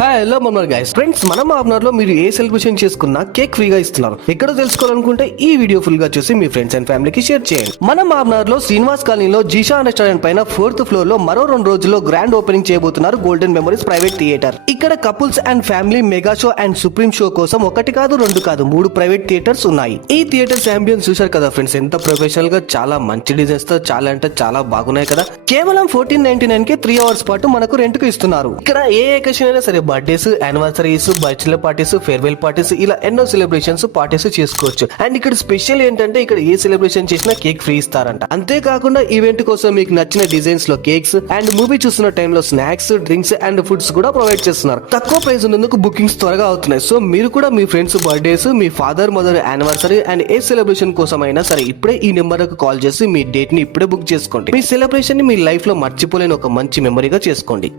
Hello మమ్మల్ని guys friends, మన మాబ్నార్ లో మీరు ఏ సెలబ్రేషన్ చేసుకున్నా కేక్ ఫ్రీగా ఇస్తున్నారు. ఎక్కడో తెలుసుకోవాలనుకుంటే ఈ వీడియో ఫుల్ గా చూసి మీ ఫ్రెండ్స్ అండ్ ఫ్యామిలీకి షేర్ చేయండి. మన మాబ్నార్ లో శ్రీనివాస్ కాలనీలో జీషా రెస్టారెంట్ పైన 4th ఫ్లోర్ లో మరో 2 రోజుల్లో గ్రాండ్ ఓపెనింగ్ చేయబోతున్నారు గోల్డెన్ మెమరీస్ ప్రైవేట్ థియేటర్. ఇక్కడ couples and family mega show and supreme show కోసం 1 కాదు 2 కాదు 3 ప్రైవేట్ థియేటర్స్ ఉన్నాయి. ఈ థియేటర్స్ అంబియన్స్ చూశారు కదా ఫ్రెండ్స్, ఎంత ప్రొఫెషనల్ గా చాలా మంచి డిజైన్స్ తో చాలా అంటే చాలా బాగున్నాయి కదా. కేవలం 1499 కి 3 అవర్స్ పాటు మనకు రెంట్ కు ఇస్తున్నారు. ఇక్కడ ఏ ఎకేషన్ అయినా సరే, birthdays, anniversaries, bachelor parties, farewell parties, ఇలా ఎన్నో సెలబ్రేషన్స్ పార్టీస్ చేసుకోవచ్చు. అండ్ ఇక్కడ స్పెషల్ ఏంటంటే ఇక్కడ ఏ సెలబ్రేషన్ చేసినా కేక్ ఫ్రీ ఇస్తారంట. అంతేకాకుండా ఈవెంట్ కోసం మీకు నచ్చిన డిజైన్స్ లో కేక్స్ అండ్ మూవీ చూస్తున్న టైంలో స్నాక్స్, డ్రింక్స్ అండ్ ఫుడ్స్ కూడా ప్రొవైడ్ చేస్తున్నారు. తక్కువ ప్రైస్ ఉన్నందుకు బుకింగ్స్ త్వరగా అవుతున్నాయి. సో మీరు కూడా మీ friends birthdays, me father mother anniversary and A celebration కోసం అయినా సరే ఇప్పుడే ఈ నెంబర్ కు కాల్ చేసి మీ డేట్ ని ఇప్పుడే బుక్ చేసుకోండి. మీ సెలబ్రేషన్ ని మీ లైఫ్ లో మర్చిపోలేని ఒక మంచి మెమరీగా చేసుకోండి.